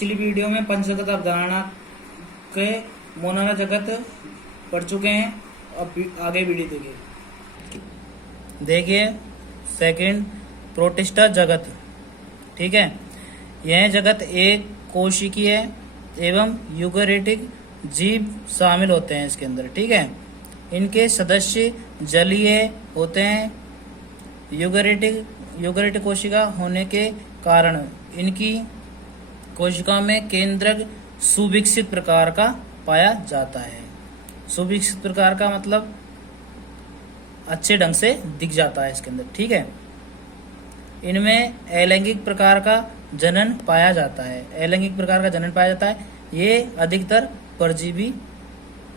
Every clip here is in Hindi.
पिछली वीडियो में पंचजगत अवधारणा के मोनारा जगत पढ़ चुके हैं। अब आगे वीडियो देखिए। सेकंड, प्रोटिस्टा जगत। ठीक है, यह जगत एक कोशिकीय एवं यूकेरियोटिक जीव शामिल होते हैं इसके अंदर। ठीक है, इनके सदस्य जलीय होते हैं। यूकेरियोटिक कोशिका होने के कारण इनकी कोशिका में केंद्रक सुविकसित प्रकार का पाया जाता है। सुविकसित प्रकार का मतलब अच्छे ढंग से दिख जाता है इसके अंदर। ठीक है, इनमें अलैंगिक प्रकार का जनन पाया जाता है। अलैंगिक प्रकार का जनन पाया जाता है। ये अधिकतर परजीवी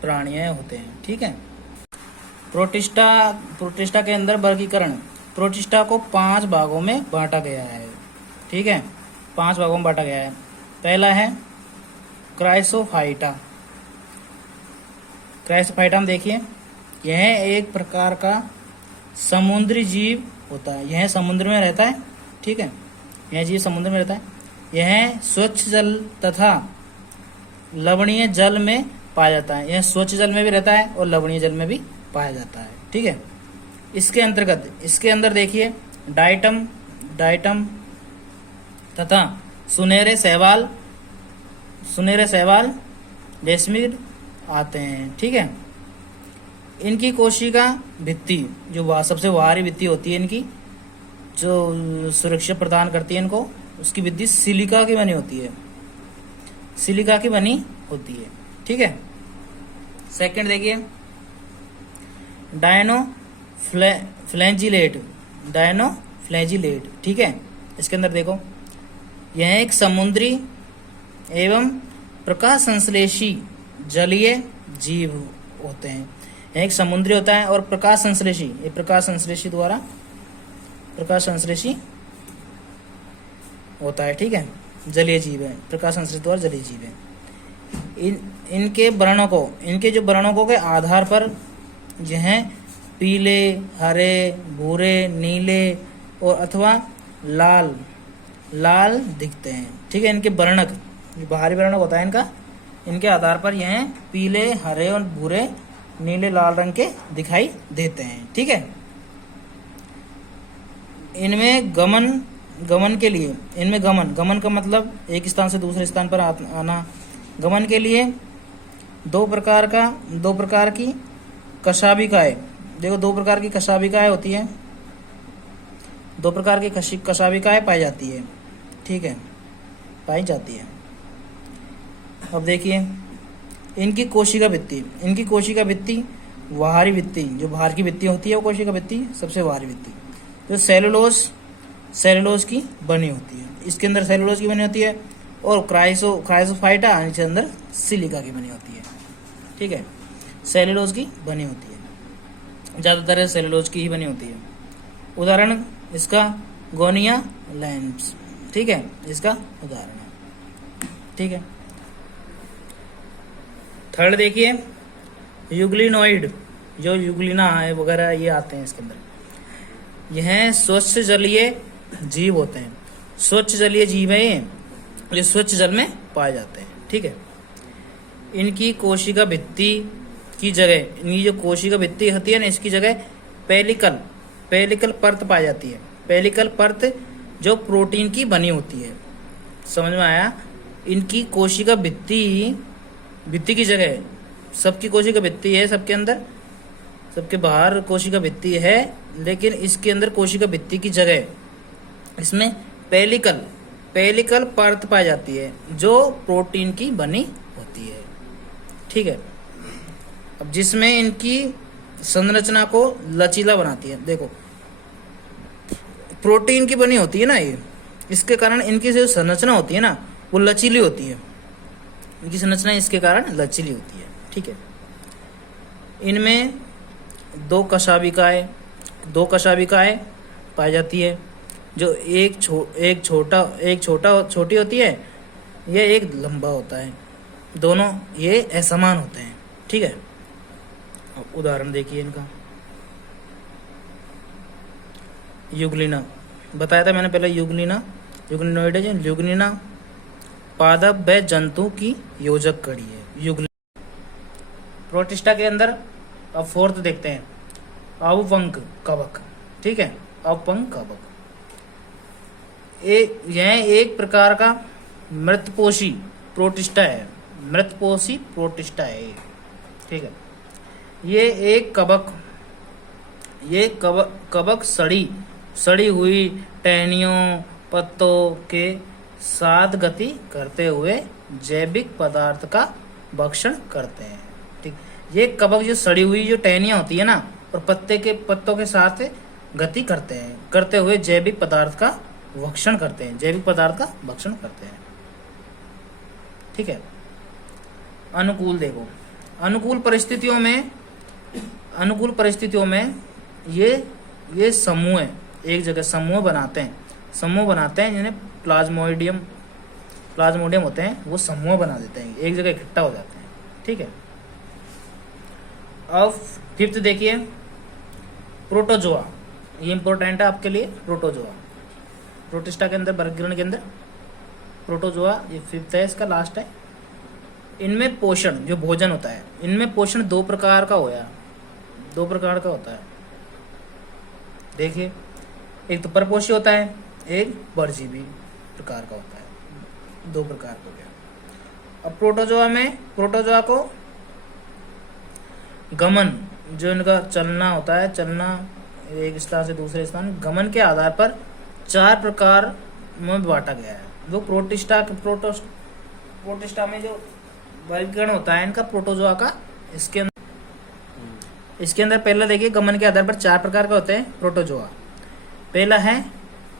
प्राणियां होते हैं। ठीक है, प्रोटिस्टा के अंदर वर्गीकरण। प्रोटिस्टा को 5 भागों में बांटा गया है। ठीक है, 5 भागों में बांटा गया है। पहला है क्राइसोफाइटा। क्राइसोफाइटा में देखिए, यह एक प्रकार का समुद्री जीव होता है। यह समुद्र में रहता है। ठीक है, यह जीव समुद्र में रहता है। यह स्वच्छ जल तथा लवणीय जल में पाया जाता है। यह स्वच्छ जल में भी रहता है और लवणीय जल में भी पाया जाता है। ठीक है, इसके अंदर देखिए डाइटम तथा सुनहरे शैवाल रेशमिड आते हैं। ठीक है, इनकी कोशिका भित्ति जो सबसे बाहरी भित्ति होती है इनकी, जो सुरक्षा प्रदान करती है इनको, उसकी भित्ति सिलिका की बनी होती है। सिलिका की बनी होती है। ठीक है, सेकंड देखिए डायनोफ्लैजिलेट। ठीक है, इसके अंदर देखो, यह एक समुद्री एवं प्रकाश संश्लेषी जलीय जीव होते हैं। यह एक समुद्री होता है और प्रकाश संश्लेषी होता है। ठीक है, जलीय जीव है, प्रकाश संश्लेषी द्वारा जलीय जीव है। इनके जो वर्णकों के आधार पर यह पीले, हरे, भूरे, नीले और अथवा लाल दिखते हैं। ठीक है, इनके वर्णक जो बाहरी वर्णक होता है इनका, इनके आधार पर यह पीले, हरे और भूरे, नीले, लाल रंग के दिखाई देते हैं। ठीक है, इनमें गमन के लिए गमन का मतलब एक स्थान से दूसरे स्थान पर आना। गमन के लिए दो प्रकार की कशाभिकाएं। देखो, 2 प्रकार की कशाभिकाएं होती है। 2 प्रकार की कशाभिकाएं पाई जाती है। ठीक है, पाई जाती है। अब देखिए इनकी कोशिका भित्ति बाहरी भित्ति, जो बाहर की भित्ति होती है वो कोशिका भित्ति सबसे बाहरी भित्ति, जो सेलुलोज की बनी होती है। इसके अंदर सेलुलोज की बनी होती है और क्राइसोफाइटा इसके अंदर सिलिका की बनी होती है। ठीक है, सेलुलोज की बनी होती है, ज्यादातर सेलुलोज की ही बनी होती है। उदाहरण इसका गोनिया लैंप्स। ठीक है, इसका उदाहरण है। ठीक है, थर्ड देखिए यूग्लिनोइड, जो यूग्लिना है वगैरह ये आते हैं इसके अंदर। यह स्वच्छ जलीय जीव होते हैं। स्वच्छ जलीय जीव है ये, जो स्वच्छ जल में पाए जाते हैं। ठीक है, इनकी कोशिका भित्ति की जगह, इनकी जो कोशिका भित्ति होती है ना, इसकी जगह पेलिकल परत पाई जाती है। पेलिकल परत जो प्रोटीन की बनी होती है। समझ में आया? इनकी कोशिका भित्ति की जगह, सबकी कोशिका भित्ति है, सबके अंदर, सबके बाहर कोशिका भित्ति है, लेकिन इसके अंदर कोशिका भित्ति की जगह इसमें पेलिकल परत पाई जाती है जो प्रोटीन की बनी होती है। ठीक है, अब जिसमें इनकी संरचना को लचीला बनाती है। देखो, प्रोटीन की बनी होती है ना ये, इसके कारण इनकी जो संरचना होती है ना वो लचीली होती है। इनकी संरचना इसके कारण लचीली होती है। ठीक है, इनमें 2 कशाभिकाएं पाई जाती है, जो एक छोटी होती है, यह एक लंबा होता है। दोनों ये असमान होते हैं। ठीक है, उदाहरण देखिए इनका। यूग्लिना बताया था मैंने पहले, यूग्लिनोइड है जो यूग्लिना पादप व जंतु की योजक कड़ी है। युगली प्रोटिस्टा के अंदर अब फोर्थ देखते हैं, अवपंक कवक। ठीक है, अवपंक कवक यह एक प्रकार का मृतपोषी प्रोटिस्टा है। मृतपोषी प्रोटिस्टा है। ठीक है, ये एक कवक सड़ी हुई टहनियों पत्तों के साथ गति करते हुए जैविक पदार्थ का भक्षण करते हैं। ठीक, ये कवक जो सड़ी हुई जो टहनियां होती है ना, और पत्तों के साथ गति करते हुए जैविक पदार्थ का भक्षण करते हैं। जैविक पदार्थ का भक्षण करते हैं। ठीक है, अनुकूल देखो, अनुकूल परिस्थितियों में ये समूह है, एक जगह समूह बनाते हैं जिन्हें प्लाज्मोडियम होते हैं, वो समूह बना देते हैं, एक जगह इकट्ठा हो जाते हैं। ठीक है, अब फिफ्थ देखिए, प्रोटोजोआ। ये इंपॉर्टेंट है आपके लिए। प्रोटिस्टा के अंदर, वर्गीकरण के अंदर प्रोटोजोआ ये फिफ्थ है, इसका लास्ट है। इनमें पोषण जो भोजन होता है, इनमें पोषण दो प्रकार का होता है। देखिए, एक तो परपोषी होता है, एक परजीवी प्रकार का होता है। दो प्रकार हो गया। अब प्रोटोजोआ को गमन, जो इनका चलना होता है, एक स्थान से दूसरे स्थान, गमन के आधार पर 4 प्रकार में बांटा गया है। वो प्रोटिस्टा में जो वर्गीकरण होता है इनका प्रोटोजोआ का, इसके अंदर पहला देखिए, गमन के आधार पर 4 प्रकार का होते हैं प्रोटोजोआ। पहला है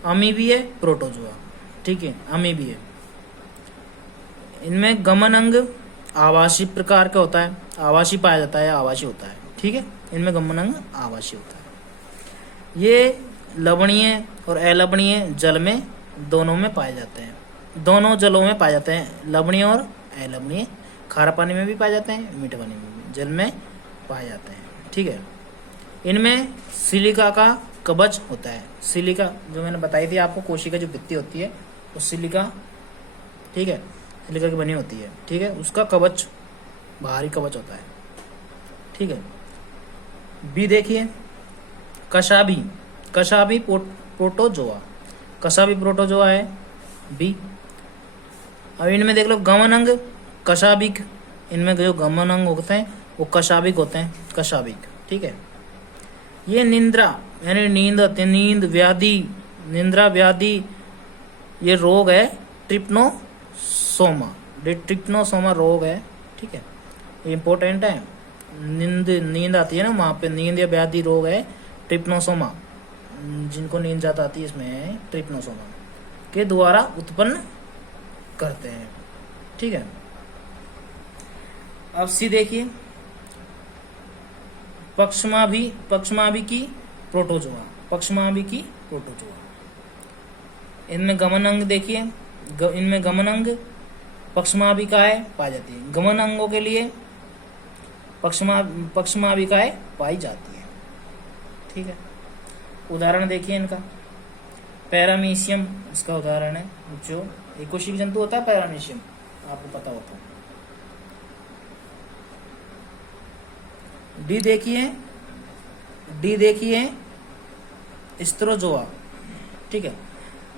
अमीबीय प्रोटोजोआ। ठीक है, अमीबीय, इनमें गमन अंग आवासीय प्रकार का होता है, आवासीय पाया जाता है, आवासीय होता है। ठीक है, इनमें गमन अंग आवासीय होता है। ये लवणीय और अलवणीय जल में दोनों में पाए जाते हैं, दोनों जलों में पाए जाते हैं, लवणीय और अलवणीय। खारा पानी में भी पाए जाते हैं, मीठे पानी में भी, जल में पाए जाते हैं। ठीक है, इनमें सिलिका का कवच होता है। सिलिका जो मैंने बताई थी आपको, कोशिका जो भित्ति होती है वो सिलिका, ठीक है, सिलिका की बनी होती है। ठीक है, उसका कवच, बाहरी कवच होता है। ठीक है, बी देखिए, कशाभी प्रोटोजोआ। कशाभी प्रोटोजोआ है बी। अब इनमें देख लो गमन अंग कशाभिक, इनमें जो गमन अंग होते हैं वो कशाभिक होते हैं, कशाभिक। ठीक है, ये निंद्रा यानी नींद व्याधि, निंद्रा व्याधि ये रोग है, ट्रिप्नोसोमा रोग है। ठीक है, ये इंपॉर्टेंट है। नींद आती है ना वहाँ पे, नींद या व्याधि रोग है ट्रिप्नोसोमा, जिनको नींद ज्यादा आती है इसमें ट्रिप्नोसोमा के द्वारा उत्पन्न करते हैं। ठीक है, अब सी देखिए, पक्षमाभि की प्रोटोजोआ। इनमें गमन अंग देखिए, इनमें गमन अंग पक्षमाभिकाएं पाई जाती है। गमन अंगों के लिए पक्षमाभिकाएं पाई जाती है। ठीक है, उदाहरण देखिए इनका, पैरामीशियम इसका उदाहरण है, जो एकोशिक जंतु होता है पैरामीशियम, आपको पता होता है। डी देखिए स्त्रोजोआ। ठीक है,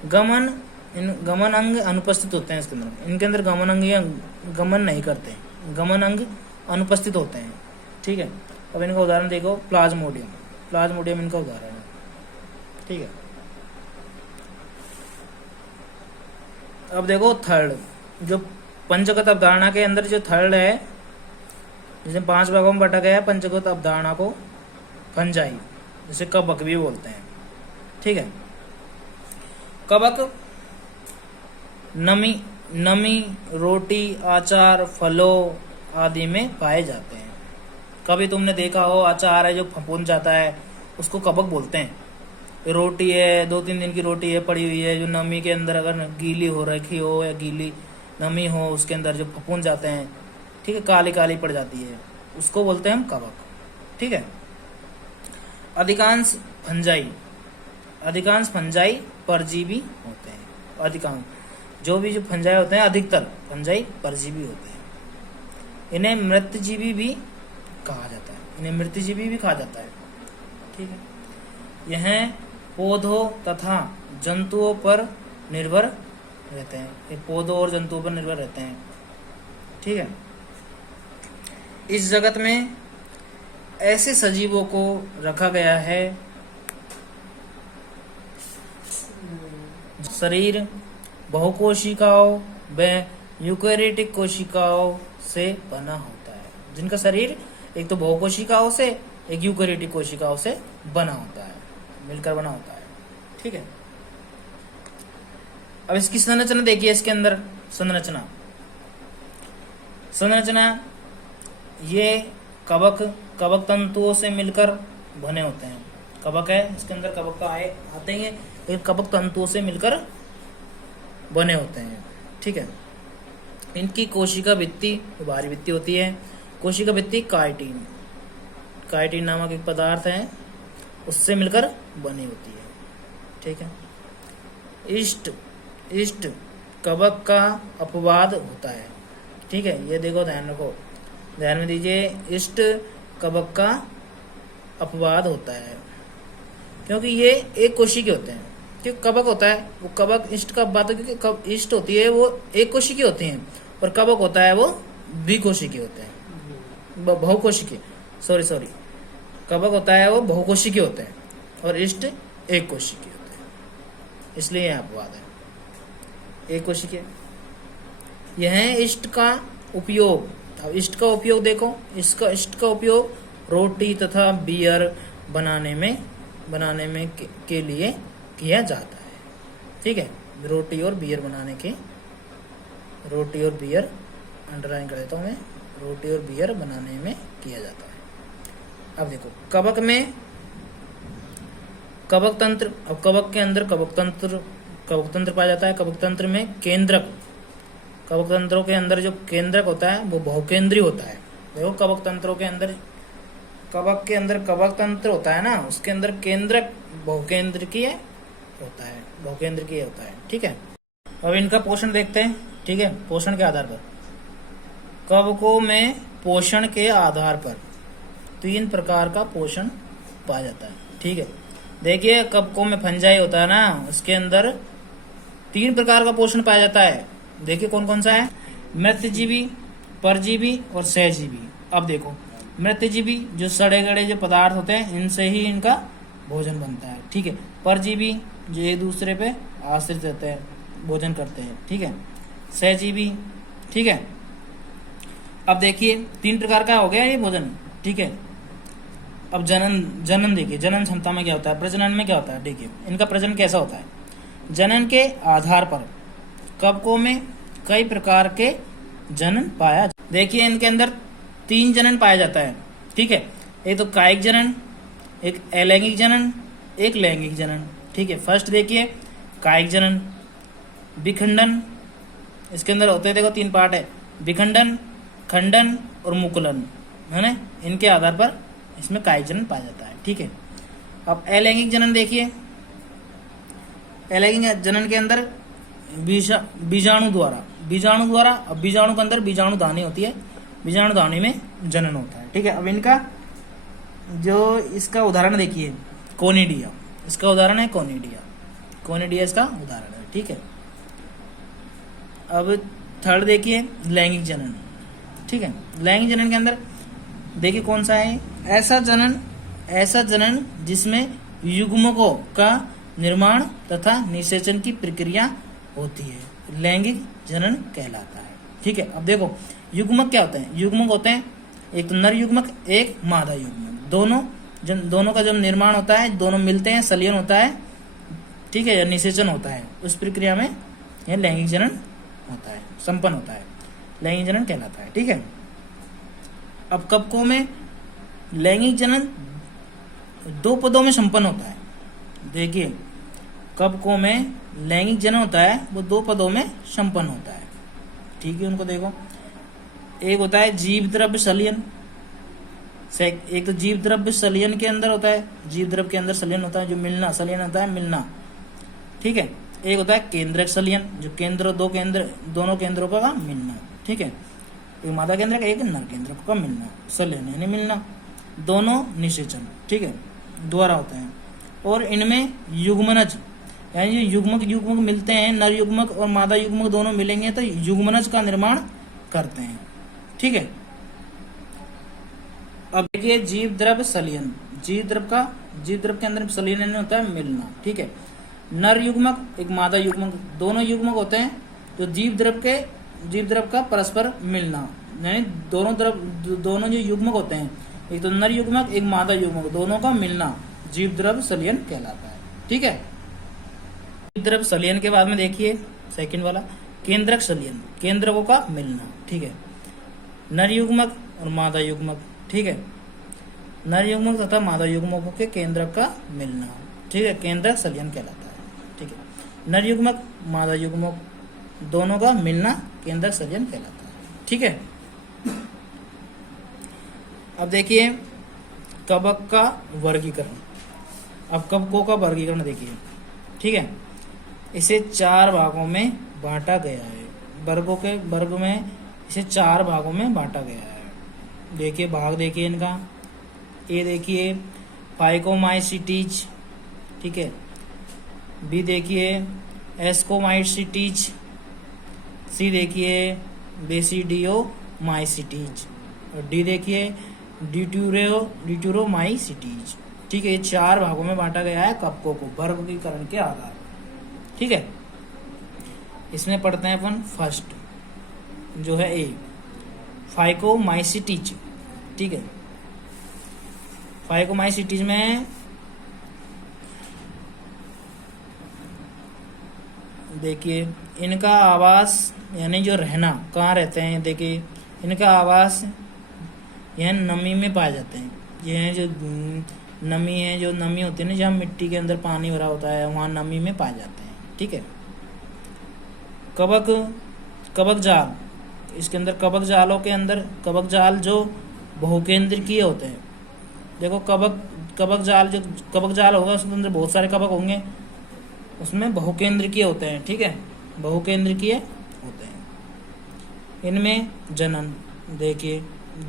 गमन अंग अनुपस्थित होते हैं इसके अंदर, इनके अंदर गमन अंग या गमन नहीं करते, गमन अंग अनुपस्थित होते हैं। ठीक है, अब इनका उदाहरण देखो, प्लाज्मोडियम इनका उदाहरण है। ठीक है, अब देखो थर्ड, जो पंचगत अवधारणा के अंदर जो थर्ड है, जिसे 5 भागों में बांटा गया है पंचगत अवधारणा को, फंजाई, जिसे कवक भी बोलते हैं। ठीक है, कवक नमी रोटी रोटी फलों आदि में पाए जाते हैं। कभी तुमने देखा हो अचार है जो फफूंद जाता है उसको कवक बोलते हैं। रोटी है 2-3 दिन की रोटी है पड़ी हुई है, जो नमी के अंदर अगर गीली हो रखी हो या गीली नमी हो उसके अंदर जो फफूंद जाते हैं, ठीक है, काली काली पड़ जाती है, उसको बोलते हैं हम कवक। ठीक है, अधिकांश फंजाई परजीवी होते हैं। अधिकांश जो फंजाई होते हैं अधिकतर फंजाई परजीवी होते हैं। इन्हें मृतजीवी भी कहा जाता है, इन्हें मृतजीवी भी कहा जाता है। ठीक है, यह पौधों तथा जंतुओं पर निर्भर रहते हैं, ये पौधों और जंतुओं पर निर्भर रहते हैं। ठीक है, इस जगत में ऐसे सजीवों को रखा गया है शरीर बहुकोशिकाओं व यूकेरियोटिक कोशिकाओं से बना होता है, जिनका शरीर एक तो बहुकोशिकाओं से एक यूकेरियोटिक कोशिकाओं से बना होता है, मिलकर बना होता है। ठीक है, अब इसकी संरचना देखिए, इसके अंदर संरचना ये कवक तंतुओं से मिलकर बने होते हैं। कवक है, इसके अंदर कवक का आते हैं, ये कवक तंतुओं से मिलकर बने होते हैं। ठीक है, इनकी कोशिका भित्ति बाहरी भित्ति होती है। कोशिका भित्ति काइटिन नामक एक पदार्थ है, उससे मिलकर बनी होती है। ठीक है, इष्ट कवक का अपवाद होता है। ठीक है, ये देखो, ध्यान रखो, ध्यान में दीजिए, इष्ट कवक का अपवाद होता है, क्योंकि ये एक कोशी के होते हैं। क्योंकि कवक होता है वो कवक इष्ट का अपवाद, क्योंकि इष्ट होती है वो एक कोशी की होती हैं, और कवक होता है वो द्विकोशी के होते हैं, बहुकोशी के, सॉरी, कवक होता है वो बहुकोशी के होते हैं और इष्ट एक कोशी के होते हैं, इसलिए यह अपवाद है, एक कोशी के। यह इष्ट का उपयोग, अब इष्ट का उपयोग देखो, इष्ट का उपयोग रोटी तथा बियर बनाने में के लिए किया जाता है। ठीक है, रोटी और बियर अंडरलाइन कर देता हूं मैं, रोटी और बियर बनाने में किया जाता है। अब देखो, कवक में कवक तंत्र, अब कवक के अंदर कवक तंत्र पाया जाता है। कवक तंत्र में केंद्रक, कवक तंत्रों के अंदर जो केंद्रक होता है वो बहुकेंद्रीय होता है। देखो, कवक तंत्रों के अंदर, कवक के अंदर कवक तंत्र होता है ना, उसके अंदर केंद्रक बहुकेंद्रकीय होता है। ठीक है, अब इनका पोषण देखते हैं। ठीक है, पोषण के आधार पर, कवकों में पोषण के आधार पर 3 प्रकार का पोषण पाया जाता है। ठीक है, देखिए, कवकों में फंजाई होता है ना, उसके अंदर 3 प्रकार का पोषण पाया जाता है। देखिए कौन कौन सा है, मृतजीवी, परजीवी और सहजीवी। अब देखो, मृतजीवी जो सड़े गड़े जो पदार्थ होते हैं, इनसे ही इनका भोजन बनता है। ठीक है, परजीवी जो एक दूसरे पे आश्रित रहते हैं, भोजन करते हैं। ठीक है, सहजीवी। ठीक है, अब देखिए 3 प्रकार का हो गया ये भोजन। ठीक है, अब जनन देखिए, जनन क्षमता में क्या होता है, प्रजनन में क्या होता है। देखिए इनका प्रजनन कैसा होता है, जनन के आधार पर कवकों में कई प्रकार के जनन पाया। देखिए इनके अंदर 3 जनन पाया जाता है। ठीक है, एक तो कायिक जनन, एक अलैंगिक जनन, एक लैंगिक जनन। ठीक है, फर्स्ट देखिए कायिक जनन, विखंडन, इसके अंदर होते हैं, देखो 3 पार्ट है, विखंडन, खंडन और मुकुलन, है ना, इनके आधार पर इसमें कायिक जनन पाया जाता है। ठीक है, अब अलैंगिक जनन देखिए, अलैंगिक जनन के अंदर बीजाणु द्वारा, अब बीजाणु के अंदर बीजाणु दानी होती है, बीजाणु दानी में जनन होता है। ठीक है, अब इनका जो इसका उदाहरण देखिए, कोनिडिया, इसका उदाहरण है कोनिडिया इसका उदाहरण है। ठीक है, अब थर्ड देखिए लैंगिक जनन। ठीक है, लैंगिक जनन के अंदर देखिए कौन सा है, ऐसा जनन जिसमें युग्मकों का निर्माण तथा निषेचन की प्रक्रिया होती है, लैंगिक जनन कहलाता है। ठीक है, अब देखो युग्मक क्या होते हैं, युग्मक होते हैं एक तो नर युग्मक, एक मादा युग्मक, दोनों का जब निर्माण होता है, दोनों मिलते हैं, संलयन होता है। ठीक है, या निषेचन होता है, उस प्रक्रिया में यह लैंगिक जनन होता है, संपन्न होता है, लैंगिक जनन कहलाता है। ठीक है, अब कवकों में लैंगिक जनन 2 पदों में संपन्न होता है। देखिए कवकों में लैंगिक जनन होता है वो 2 पदों में संपन्न होता है। ठीक है, उनको देखो, एक होता है जीव द्रव्य संलयन, एक तो जीव द्रव्य संलयन के अंदर होता है, जीव द्रव्य के अंदर संलयन होता है, जो मिलना संलयन होता है, मिलना। ठीक है, एक होता है केंद्रक सलियन, जो केंद्र दोनों केंद्रों का मिलना, ठीक है। एक मादा केंद्रक एक नर केंद्रक का मिलना, सलियन यानी मिलना, दोनों निषेचन, ठीक है, द्वारा होते हैं। और इनमें युग्मनज यानी जो युग्मक मिलते हैं, नर युग्मक और मादा युग्मक दोनों मिलेंगे तो युग्मनज का निर्माण करते हैं, ठीक है। अब देखिए जीव द्रव सलियन, जीव द्रव के अंदर सलियन यानी होता है मिलना, ठीक है। नर युग्मक एक मादा युग्मक, दोनों युग्मक होते हैं जो जीव द्रव का परस्पर मिलना, यानी दोनों जो युग्मक होते हैं, एक तो नर युग्मक एक मादा युग्मक, दोनों का मिलना जीव द्रव सलियन कहलाता है, ठीक है। जीव द्रव सलियन के बाद में देखिए सेकंड वाला केंद्रक सलियन, केंद्रकों का मिलना, ठीक है। नर युग्मक और मादा युग्मक, ठीक है, नर युग्मक तथा मादा युग्मकों के केंद्रक का मिलना, ठीक है, केंद्रक सलियन कहलाता है, ठीक है। नर युग्मक मादा युग्मक दोनों का मिलना केंद्रक सलियन कहलाता है, ठीक है। अब देखिए कवक का वर्गीकरण, अब कवकों का वर्गीकरण देखिए, ठीक है। इसे 4 भागों में बांटा गया है, वर्ग में इसे 4 भागों में बांटा गया है। देखिए भाग देखिए इनका, ए देखिए फाइकोमाइसिटीज, ठीक है, बी देखिए एस्कोमाइसिटीज, सी देखिए बेसिडियोमाइसिटीज और डी देखिए ड्यूटेरोमाइसिटीज, ठीक है। ये 4 भागों में बांटा गया है कवकों को वर्गीकरण के आधार पर, ठीक है। इसमें पढ़ते हैं अपन फर्स्ट जो है ए फाइकोमाइसिटीज, ठीक है। फाइकोमाइसिटीज में देखिए इनका आवास यानी जो रहना कहाँ रहते हैं, देखिए इनका आवास यह नमी में पाए जाते हैं। यह जो नमी है, जो नमी होती है ना, जहाँ मिट्टी के अंदर पानी भरा होता है वहाँ नमी में पाए जाते हैं, ठीक है। कवक जाल, इसके अंदर कवक जालों के अंदर कवक जाल जो बहुकेंद्रकीय होते हैं। देखो कवक जाल होगा उसके अंदर बहुत सारे कवक होंगे, उसमें बहुकेंद्रकीय होते हैं, ठीक है, बहुकेंद्रकीय होते हैं। इनमें जनन, देखिए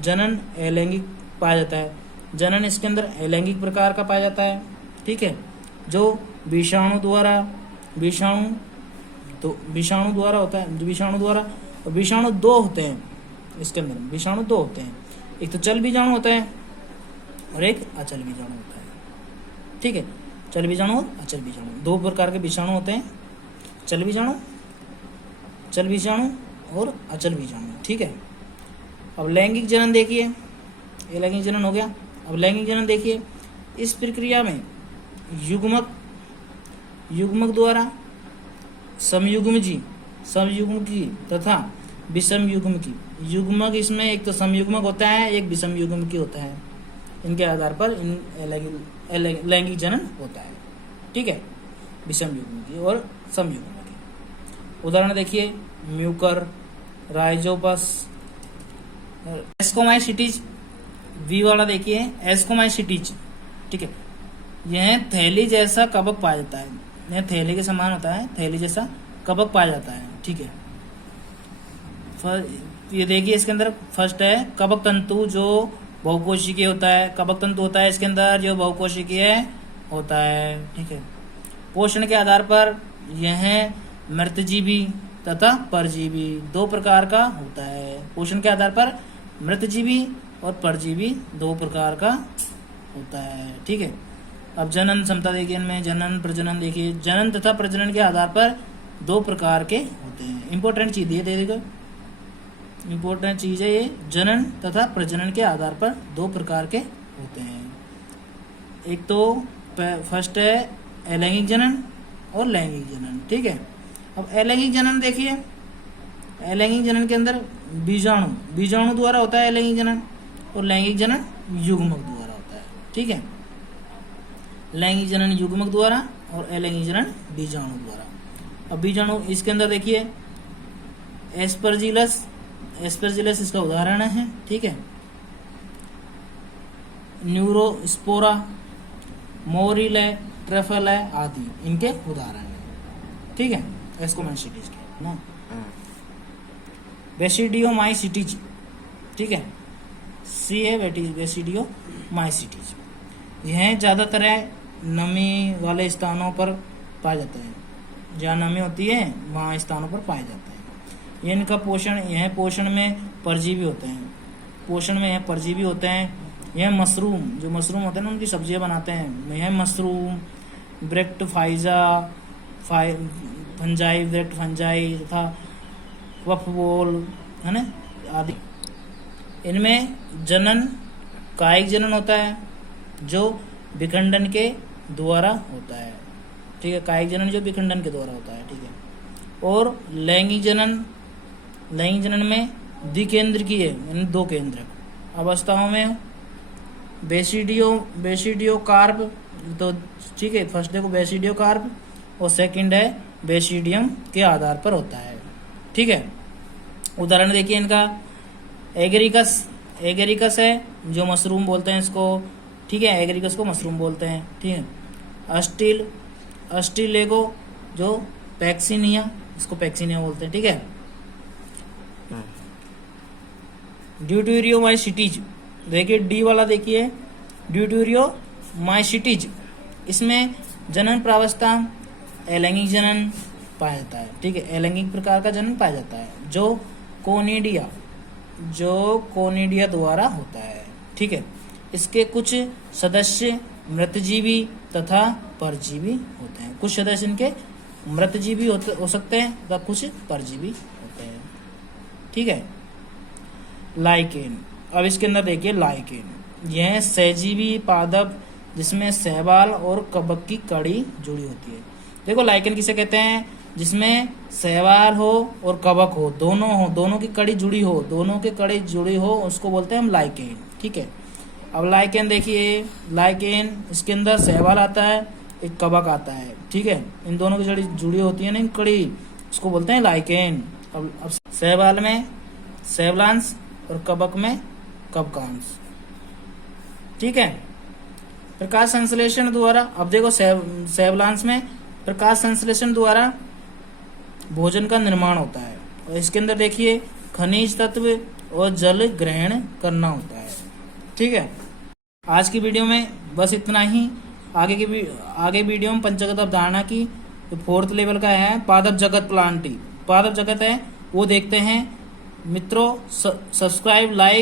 जनन अलैंगिक पाया जाता है, जनन इसके अंदर अलैंगिक प्रकार का पाया जाता है, ठीक है, जो विषाणु द्वारा होता है, विषाणु 2 होते हैं इसके अंदर, विषाणु 2 होते हैं, एक तो चल बीजाणु होता है और एक अचल बीजाणु होता है, ठीक है। चल बीजाणु और अचल बीजाणु 2 प्रकार के विषाणु होते हैं, चल बीजाणु और अचल बीजाणु, ठीक है। अब लैंगिक जनन देखिए, ये लैंगिक जनन हो गया। अब लैंगिक जनन देखिए, इस प्रक्रिया में युग्मक द्वारा समयुग्मकी तथा विषम युग्मकी, युग्मक इसमें एक तो समयुग्मक होता है, एक विषम युग्मकी होता है, इनके आधार पर लैंगिक जनन होता है, ठीक है, विषम युग्मकी और समयुग्मकी। उदाहरण देखिए म्यूकर, राइजोपस, एस्कोमाइसिटीज, वी वाला देखिए एस्कोमाइसिटीज, ठीक है। यह थैली जैसा कवक पाया जाता है, यह थैली के समान होता है, थैली जैसा कवक पाया जाता है, ठीक है। ये देखिए इसके अंदर फर्स्ट है कवक तंतु जो बहुकोशिकीय होता है, कवक तंतु होता है इसके अंदर जो बहुकोशिकीय होता है, ठीक है। पोषण के आधार पर यह मृतजीवी तथा परजीवी 2 प्रकार का होता है। पोषण के आधार पर मृतजीवी और परजीवी 2 प्रकार का होता है, ठीक है। अब जनन क्षमता देखिए, इनमें जनन प्रजनन देखिए, जनन तथा प्रजनन के आधार पर 2 प्रकार के होते हैं। इंपॉर्टेंट चीज ये देखो, इंपॉर्टेंट चीज है ये, जनन तथा प्रजनन के आधार पर 2 प्रकार के होते हैं। एक तो फर्स्ट है अलैंगिक जनन और लैंगिक जनन, ठीक है। अब अलैंगिक जनन देखिए, अलैंगिक जनन के अंदर बीजाणु द्वारा होता है अलैंगिक जनन, और लैंगिक जनन युग्मक द्वारा होता है, ठीक है। लैंगिक जनन युग्मक द्वारा और अलैंगिक जनन बीजाणु द्वारा। अब बीजाणु इसके अंदर देखिए एस्परजिलस इसका उदाहरण है, ठीक है। न्यूरोस्पोरा, मोरिले, ट्रफल आदि इनके उदाहरण हैं, ठीक है, एस्कोमाइसिटीज के ना, बेसिडियोमाइसिटीज, ठीक है, सी है बेसिडियोमाइसिटीज। यह ज़्यादातर नमी वाले स्थानों पर पाया जाता है, जहाँ नमी होती है वहाँ स्थानों पर पाया जाता है। इनका पोषण, यह पोषण में परजीवी होते हैं, पोषण में यह परजीवी होते हैं। यह मशरूम, जो मशरूम होते हैं ना उनकी सब्जियां बनाते हैं। यह मशरूम, ब्रेक्टफाइजा, फंजाई, ब्रेक्ट फंजाई तथा वफबोल है ना आदि। इनमें जनन कायिक जनन होता है जो विखंडन के द्वारा होता है, ठीक है, कायिक जनन जो विखंडन के द्वारा होता है, ठीक है। और लैंगिक जनन, लैंगिक जनन में द्विकेंद्रकीय यानी दो केंद्रक अवस्थाओं में बेसिडियो कार्प, तो ठीक है, फर्स्ट देखो बेसिडियो कार्प और सेकंड है बेसिडियम के आधार पर होता है, ठीक है। उदाहरण देखिए इनका, एगेरिकस है जो मशरूम बोलते हैं इसको, ठीक है, एगेरिकस को मशरूम बोलते हैं, ठीक है। अस्टिलेगो जो पैक्सिनिया, इसको पैक्सिनिया बोलते हैं, ठीक है। ड्यूटेरियोमाइसिटीज, देखिए डी वाला देखिए, ड्यूटेरियोमाइसिटीज, इसमें जनन प्रावस्था अलैंगिक जनन पाया जाता है, ठीक है, अलैंगिक प्रकार का जनन पाया जाता है जो कोनिडिया द्वारा होता है, ठीक है। इसके कुछ सदस्य मृतजीवी तथा परजीवी होते हैं, कुछ सदस्य इनके मृतजीवी हो सकते हैं तथा कुछ परजीवी होते हैं, ठीक है। लाइकेन, अब इसके अंदर देखिए लाइकेन, यह सहजीवी पादप जिसमें शैवाल और कवक की कड़ी जुड़ी होती है। देखो लाइकेन किसे कहते हैं, जिसमें शैवाल हो और कवक हो, दोनों की कड़ी जुड़ी हो, दोनों की कड़ी जुड़ी हो, उसको बोलते हैं हम लाइकेन, ठीक है। अब लाइकेन देखिए, लाइकेन इसके अंदर शैवाल आता है, एक कवक आता है, ठीक है, इन दोनों की जड़ी जुड़ी होती है ना इन कड़ी, उसको बोलते हैं लाइकेन। अब शैवाल में शैवलांश और कवक में कवकांश, ठीक है। प्रकाश संश्लेषण द्वारा, अब देखो शैवलांश में प्रकाश संश्लेषण द्वारा भोजन का निर्माण होता है, और इसके अंदर देखिए खनिज तत्व और जल ग्रहण करना होता है, ठीक है। आज की वीडियो में बस इतना ही। आगे वीडियो में पंचगत अवधारणा की जो 4th लेवल का है, पादप जगत प्लांटी, पादप जगत है वो देखते हैं। मित्रों सब्सक्राइब, लाइक